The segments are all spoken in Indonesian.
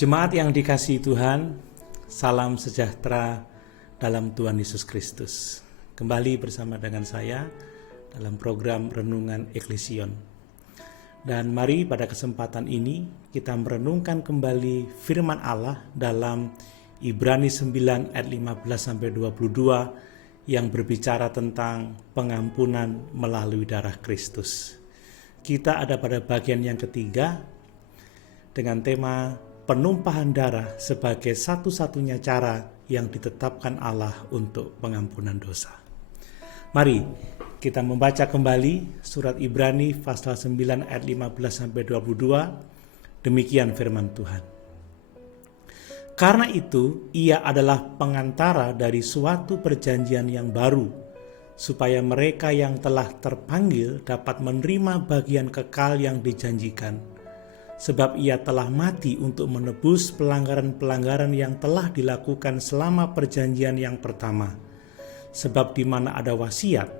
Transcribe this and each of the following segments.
Jemaat yang dikasihi Tuhan, salam sejahtera dalam Tuhan Yesus Kristus. Kembali bersama dengan saya dalam program Renungan Eklesion. Dan mari pada kesempatan ini kita merenungkan kembali firman Allah dalam Ibrani 9 ayat 15-22 yang berbicara tentang pengampunan melalui darah Kristus. Kita ada pada bagian yang ketiga dengan tema penumpahan darah sebagai satu-satunya cara yang ditetapkan Allah untuk pengampunan dosa. Mari kita membaca kembali surat Ibrani pasal 9 ayat 15-22. Demikian firman Tuhan. Karena itu ia adalah pengantara dari suatu perjanjian yang baru, supaya mereka yang telah terpanggil dapat menerima bagian kekal yang dijanjikan. Sebab ia telah mati untuk menebus pelanggaran-pelanggaran yang telah dilakukan selama perjanjian yang pertama. Sebab di mana ada wasiat,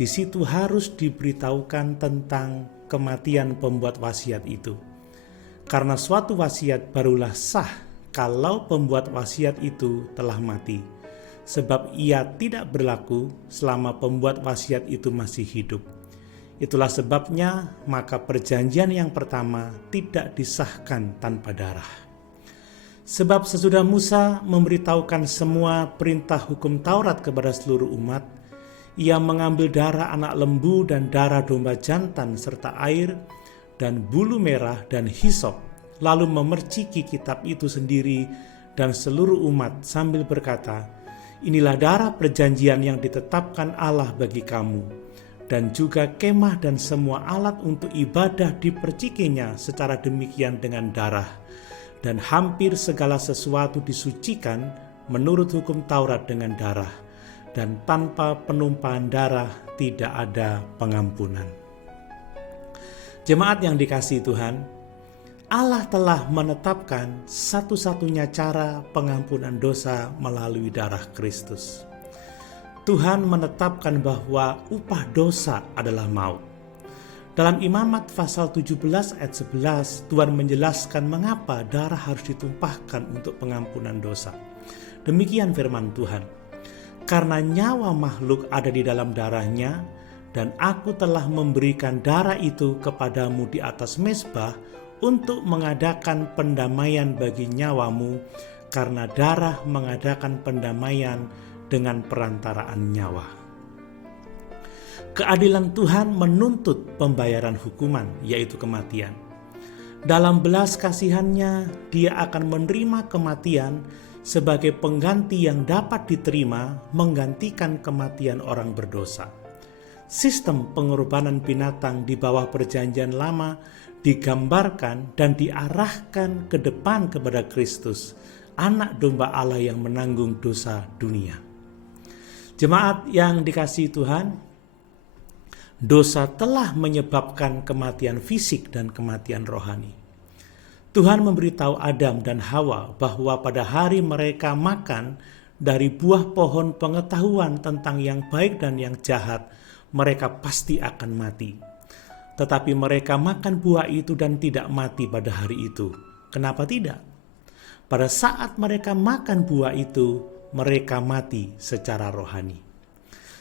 di situ harus diberitahukan tentang kematian pembuat wasiat itu. Karena suatu wasiat barulah sah kalau pembuat wasiat itu telah mati. Sebab ia tidak berlaku selama pembuat wasiat itu masih hidup. Itulah sebabnya maka perjanjian yang pertama tidak disahkan tanpa darah. Sebab sesudah Musa memberitahukan semua perintah hukum Taurat kepada seluruh umat, ia mengambil darah anak lembu dan darah domba jantan serta air dan bulu merah dan hisop, lalu memerciki kitab itu sendiri dan seluruh umat sambil berkata, "Inilah darah perjanjian yang ditetapkan Allah bagi kamu." Dan juga kemah dan semua alat untuk ibadah dipercikinya secara demikian dengan darah. Dan hampir segala sesuatu disucikan menurut hukum Taurat dengan darah. Dan tanpa penumpahan darah tidak ada pengampunan. Jemaat yang dikasihi Tuhan, Allah telah menetapkan satu-satunya cara pengampunan dosa melalui darah Kristus. Tuhan menetapkan bahwa upah dosa adalah maut. Dalam Imamat pasal 17 ayat 11, Tuhan menjelaskan mengapa darah harus ditumpahkan untuk pengampunan dosa. Demikian firman Tuhan. Karena nyawa makhluk ada di dalam darahnya, dan aku telah memberikan darah itu kepadamu di atas mezbah untuk mengadakan pendamaian bagi nyawamu, karena darah mengadakan pendamaian dengan perantaraan nyawa. Keadilan Tuhan menuntut pembayaran hukuman, yaitu kematian. Dalam belas kasihannya, Dia akan menerima kematian sebagai pengganti yang dapat diterima menggantikan kematian orang berdosa. Sistem pengorbanan binatang di bawah perjanjian lama digambarkan dan diarahkan ke depan kepada Kristus, anak domba Allah yang menanggung dosa dunia. Jemaat yang dikasihi Tuhan, dosa telah menyebabkan kematian fisik dan kematian rohani. Tuhan memberitahu Adam dan Hawa bahwa pada hari mereka makan dari buah pohon pengetahuan tentang yang baik dan yang jahat, mereka pasti akan mati. Tetapi mereka makan buah itu dan tidak mati pada hari itu. Kenapa tidak? Pada saat mereka makan buah itu, mereka mati secara rohani.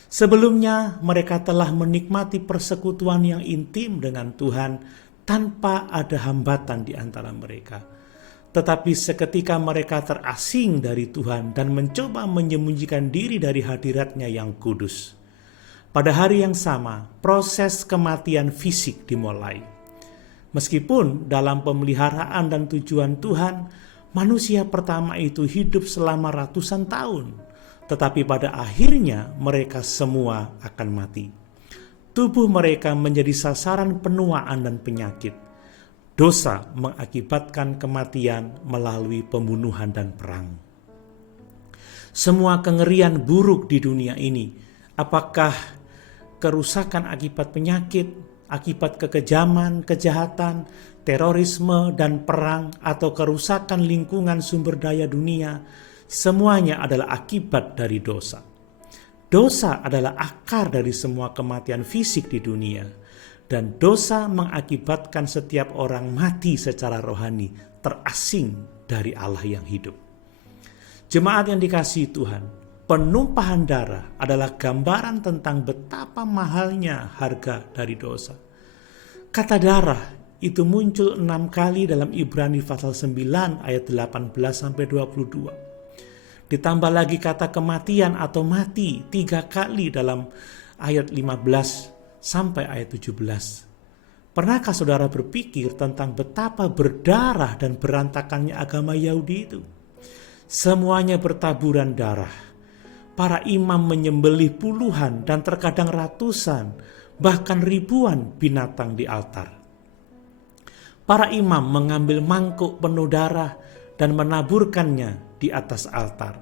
Sebelumnya mereka telah menikmati persekutuan yang intim dengan Tuhan tanpa ada hambatan di antara mereka. Tetapi seketika mereka terasing dari Tuhan dan mencoba menyembunyikan diri dari hadirat-Nya yang kudus. Pada hari yang sama, proses kematian fisik dimulai. Meskipun dalam pemeliharaan dan tujuan Tuhan, manusia pertama itu hidup selama ratusan tahun, tetapi pada akhirnya mereka semua akan mati. Tubuh mereka menjadi sasaran penuaan dan penyakit. Dosa mengakibatkan kematian melalui pembunuhan dan perang. Semua kengerian buruk di dunia ini, apakah kerusakan akibat penyakit, akibat kekejaman, kejahatan, terorisme, dan perang, atau kerusakan lingkungan sumber daya dunia, semuanya adalah akibat dari dosa. Dosa adalah akar dari semua kematian fisik di dunia. dan dosa mengakibatkan setiap orang mati secara rohani, terasing dari Allah yang hidup. Jemaat yang dikasihi Tuhan, penumpahan darah adalah gambaran tentang betapa mahalnya harga dari dosa. Kata darah itu muncul 6 kali dalam Ibrani pasal 9 ayat 18-22. Ditambah lagi kata kematian atau mati 3 kali dalam ayat 15 sampai ayat 17. Pernahkah saudara berpikir tentang betapa berdarah dan berantakannya agama Yahudi itu? Semuanya bertaburan darah. Para imam menyembelih puluhan dan terkadang ratusan, bahkan ribuan binatang di altar. Para imam mengambil mangkuk penuh darah dan menaburkannya di atas altar.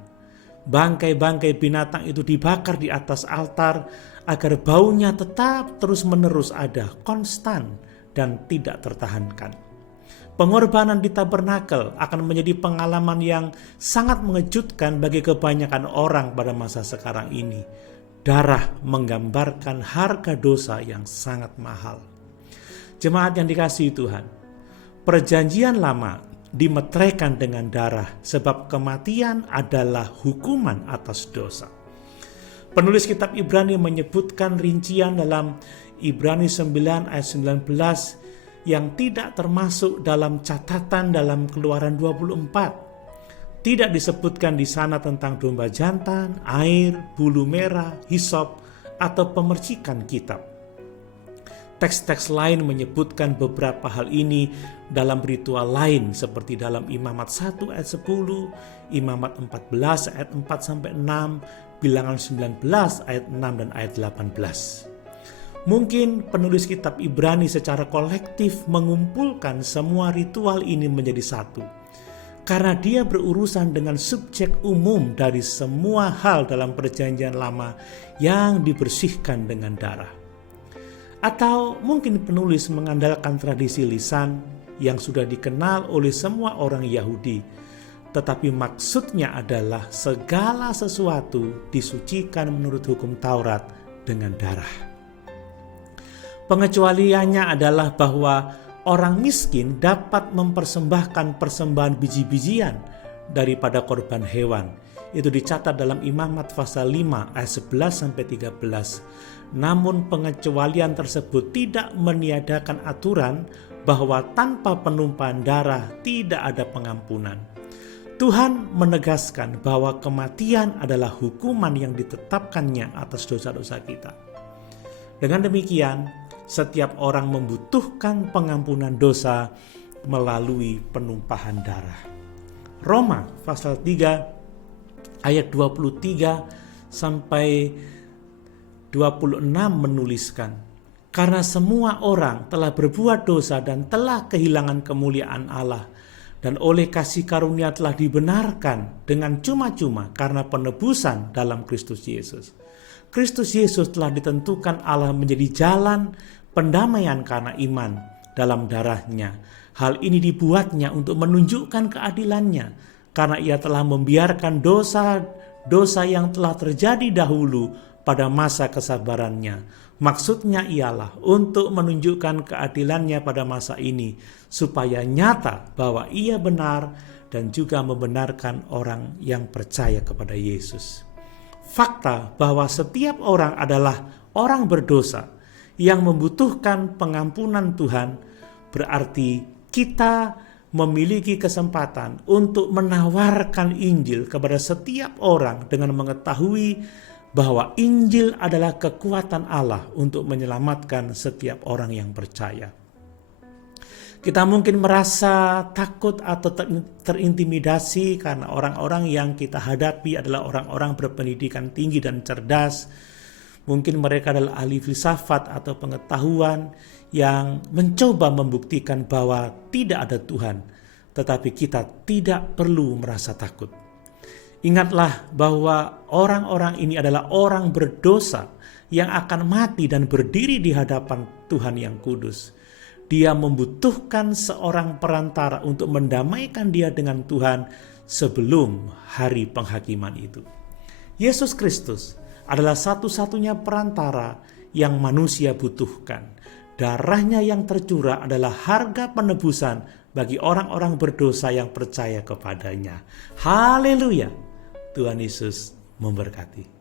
Bangkai-bangkai binatang itu dibakar di atas altar agar baunya tetap terus-menerus ada, konstan dan tidak tertahankan. Pengorbanan di tabernakel akan menjadi pengalaman yang sangat mengejutkan bagi kebanyakan orang pada masa sekarang ini. Darah menggambarkan harga dosa yang sangat mahal. Jemaat yang dikasihi Tuhan, perjanjian lama dimeteraikan dengan darah sebab kematian adalah hukuman atas dosa. Penulis kitab Ibrani menyebutkan rincian dalam Ibrani 9 ayat 19 yang tidak termasuk dalam catatan dalam Keluaran 24. Tidak disebutkan di sana tentang domba jantan, air, bulu merah, hisop, atau pemercikan kitab. Teks-teks lain menyebutkan beberapa hal ini dalam ritual lain seperti dalam Imamat 1 ayat 10, Imamat 14 ayat 4-6, Bilangan 19 ayat 6 dan ayat 18. Mungkin penulis kitab Ibrani secara kolektif mengumpulkan semua ritual ini menjadi satu, karena dia berurusan dengan subjek umum dari semua hal dalam perjanjian lama yang dibersihkan dengan darah. Atau mungkin penulis mengandalkan tradisi lisan yang sudah dikenal oleh semua orang Yahudi, tetapi maksudnya adalah segala sesuatu disucikan menurut hukum Taurat dengan darah. Pengecualiannya adalah bahwa orang miskin dapat mempersembahkan persembahan biji-bijian daripada korban hewan. Itu dicatat dalam Imamat pasal 5 ayat 11-13. Namun pengecualian tersebut tidak meniadakan aturan bahwa tanpa penumpahan darah tidak ada pengampunan. Tuhan menegaskan bahwa kematian adalah hukuman yang ditetapkannya atas dosa-dosa kita. Dengan demikian, setiap orang membutuhkan pengampunan dosa melalui penumpahan darah. Roma pasal 3 ayat 23 sampai 26 menuliskan, karena semua orang telah berbuat dosa dan telah kehilangan kemuliaan Allah, dan oleh kasih karunia telah dibenarkan dengan cuma-cuma karena penebusan dalam Kristus Yesus. Kristus Yesus telah ditentukan Allah menjadi jalan pendamaian karena iman dalam darahnya. Hal ini dibuatnya untuk menunjukkan keadilannya, karena ia telah membiarkan dosa yang telah terjadi dahulu pada masa kesabarannya. Maksudnya ialah untuk menunjukkan keadilannya pada masa ini, supaya nyata bahwa ia benar dan juga membenarkan orang yang percaya kepada Yesus. Fakta bahwa setiap orang adalah orang berdosa yang membutuhkan pengampunan Tuhan, berarti kita memiliki kesempatan untuk menawarkan Injil kepada setiap orang dengan mengetahui bahwa Injil adalah kekuatan Allah untuk menyelamatkan setiap orang yang percaya. Kita mungkin merasa takut atau terintimidasi karena orang-orang yang kita hadapi adalah orang-orang berpendidikan tinggi dan cerdas. Mungkin mereka adalah ahli filsafat atau pengetahuan yang mencoba membuktikan bahwa tidak ada Tuhan. Tetapi kita tidak perlu merasa takut. Ingatlah bahwa orang-orang ini adalah orang berdosa yang akan mati dan berdiri di hadapan Tuhan yang kudus. Dia membutuhkan seorang perantara untuk mendamaikan dia dengan Tuhan sebelum hari penghakiman itu. Yesus Kristus adalah satu-satunya perantara yang manusia butuhkan. darahnya yang tercurah adalah harga penebusan bagi orang-orang berdosa yang percaya kepadanya. Haleluya. Tuhan Yesus memberkati.